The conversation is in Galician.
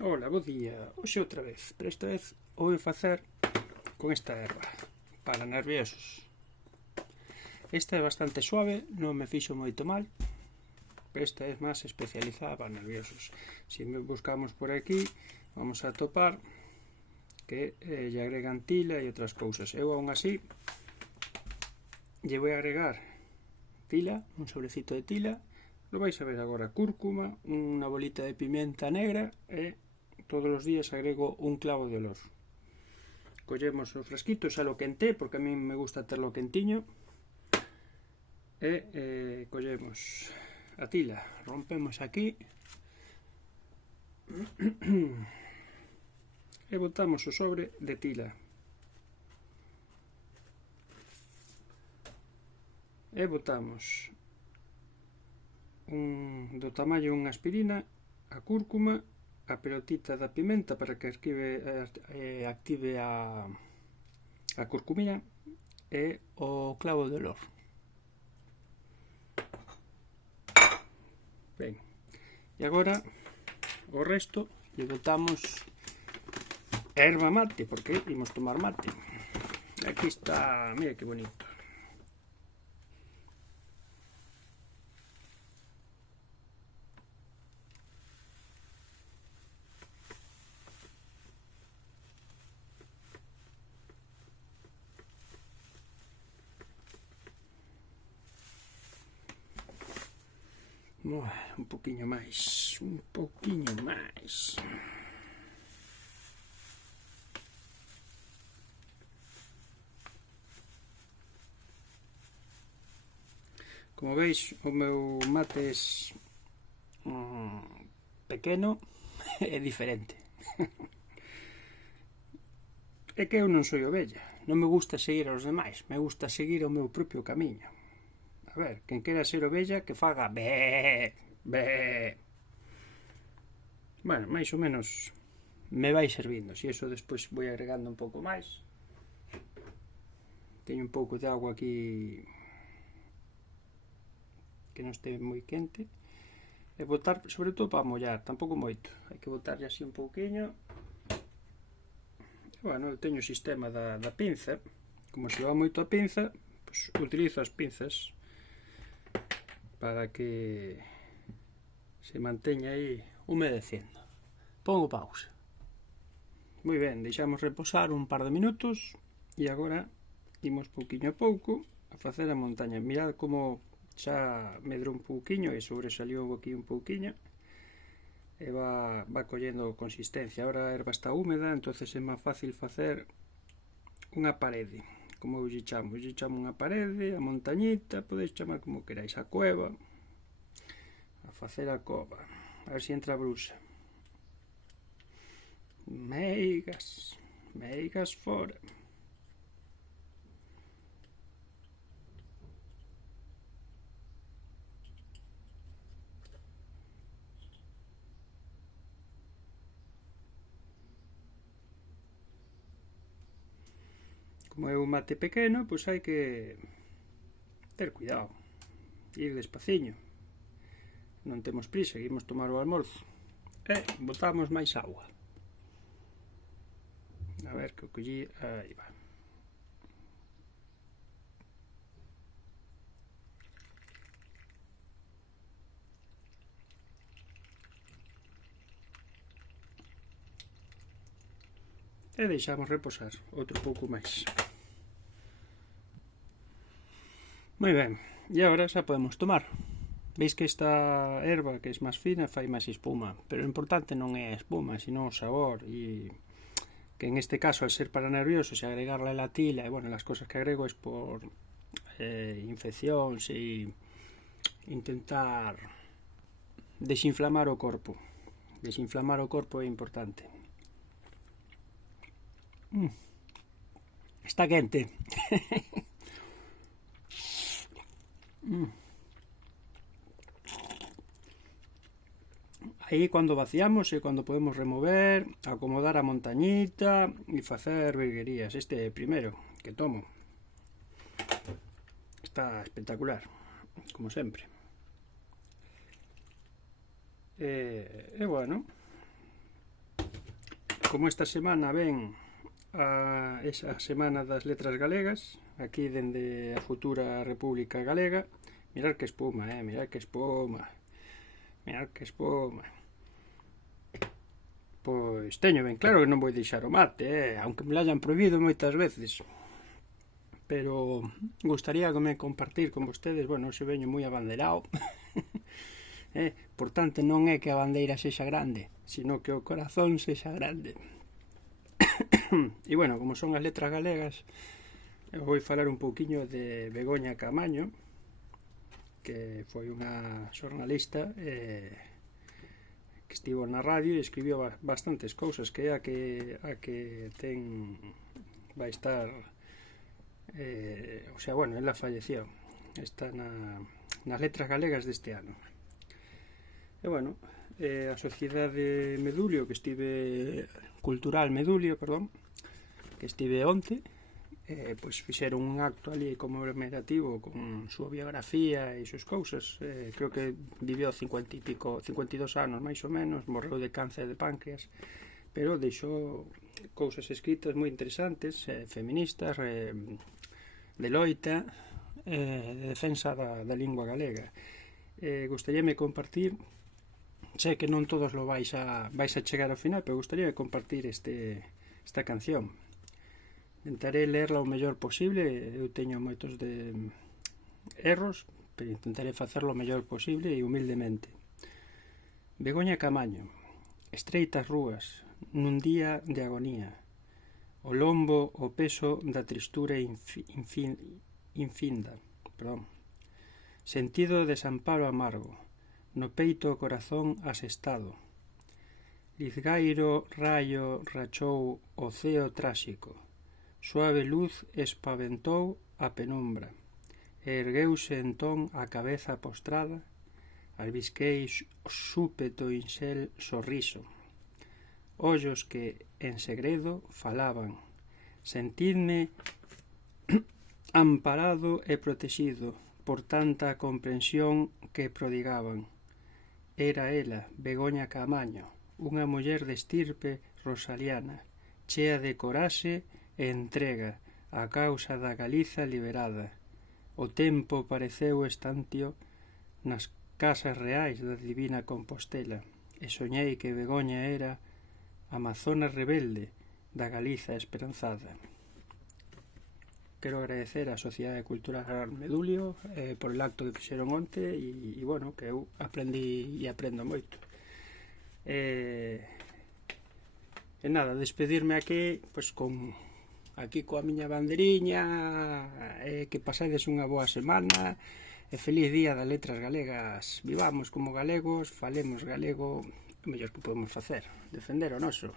Ola, bo día. Hoxe outra vez, pero esta vez o vou facer con esta erva para nerviosos. Esta é bastante suave, non me fixo moito mal, pero esta é máis especializada para nerviosos. Se buscamos por aquí, vamos a topar que lle agregan tila e outras cousas. Eu, aún así, lle vou agregar tila, un sobrecito de tila, lo vais a ver agora, cúrcuma, unha bolita de pimenta negra e todos os días agrego un clavo de olor. Collemos o fresquito, xa lo quenté, porque a mí me gusta terlo quentiño, e collemos a tila, rompemos aquí e botamos o sobre de tila. E botamos do tamaño unha aspirina, a cúrcuma, a pelotita da pimenta para que active a curcumina e o clavo de olor. Ben, e agora o resto lle botamos erva mate, porque imos tomar mate. Aquí está, mira que bonito. Un poquinho máis, un poquinho máis. Como veis, o meu mate é pequeno e diferente. É que eu non sou ovella, non me gusta seguir aos demais, me gusta seguir o meu propio camiño. A ver, quen quera ser ovella, que faga bé, bé. Bueno, máis ou menos me vai servindo. Se eso despois vou agregando un pouco máis. Teño un pouco de agua aquí que non este moi quente. E botar, sobre todo para mollar, tampouco moito. Hai que botarlle así un pouquiño. Bueno, eu teño o sistema da pinza. Como se va moito a pinza, pues, utilizo as pinzas para que se manteña aí humedecendo. Pongo pausa. Moi ben, deixamos reposar un par de minutos e agora imos pouquiño a pouco a facer a montaña. Mirad como xa medrou un pouquiño e sobresaliu aquí un pouquiño e va collendo consistencia. Agora a erva está húmeda, entonces é máis fácil facer unha parede. Como eu lle chamo unha parede, a montañita, podeis chamar como queráis, a cueva, a facer a cova, a ver se entra a bruxa. Meigas, meigas fora. Como é un mate pequeno, pois hai que ter cuidado, ir despaciño. Non temos prisa, seguimos tomar o almorzo. E botamos máis agua. A ver que o collí, aí va. E deixamos reposar outro pouco máis. Moi ben, e agora xa podemos tomar. Veis que esta erva, que é máis fina, fai máis espuma, pero o importante non é a espuma, sino o sabor, e que en este caso, al ser para nerviosos, e agregarle la tila, e bueno, las cosas que agrego es por infeccións e intentar desinflamar o corpo. Desinflamar o corpo é importante. Está quente. Aí cando vaciamos é cando podemos remover, acomodar a montañita e facer virguerías. Este é o primeiro que tomo. Está espectacular, como sempre. E bueno, como esta semana ven esa Semana das Letras Galegas, aquí dende a futura República Galega, mirad que espuma, mirad que espuma, mirad que espuma. Pois teño ben claro que non vou deixar o mate, aunque me lo hayan prohibido moitas veces, pero gustaría que me compartir con vostedes. Bueno, se veño moi abanderado. Por tanto, non é que a bandeira sexa grande, sino que o corazón sexa grande. E bueno, como son as letras galegas, eu vou falar un pouquiño de Begoña Caamaño, que foi unha xornalista que estivo na radio e escribiu bastantes cousas, que é a que ten vai estar o sea, bueno, ela falleció, está nas letras galegas deste ano. E bueno, a Sociedade Medulio, Cultural Medulio, perdón, que estive onte, pois fixeron un acto ali conmemorativo con súa biografía e súas cousas. Creo que vivió 52 anos máis ou menos, morreu de cáncer de páncreas, pero deixou cousas escritas moi interesantes, feministas, de loita, de defensa da lingua galega. Gustaríame compartir, sei que non todos lo vais a chegar ao final, pero gustaría compartir esta canción. Intentaré lerla o mellor posible, eu teño moitos de erros, pero intentaré facerlo o mellor posible e humildemente. Begoña Caamaño. Estreitas rúas, nun día de agonía, o lombo o peso da tristura infinda, sentido de desamparo amargo, no peito o corazón asestado, lizgairo raio rachou o ceo tráxico, suave luz espaventou a penumbra, e ergueuse entón a cabeza postrada, albisquei súpeto inxel sorriso, ollos que en segredo falaban, sentirme amparado e protegido por tanta comprensión que prodigaban. Era ela, Begoña Caamaño, unha muller de estirpe rosaliana, chea de coraxe e entrega á causa da Galiza liberada. O tempo pareceu estantio nas casas reais da Divina Compostela, e soñei que Begoña era amazona rebelde da Galiza esperanzada. Quero agradecer á Sociedade Cultural Medulio por el acto que fixeron onte e bueno, que eu aprendi e aprendo moito. E nada, despedirme aquí pois coa miña banderiña, que pasades unha boa semana e feliz día das letras galegas. Vivamos como galegos, falemos galego, o mellor que podemos facer, defender o noso.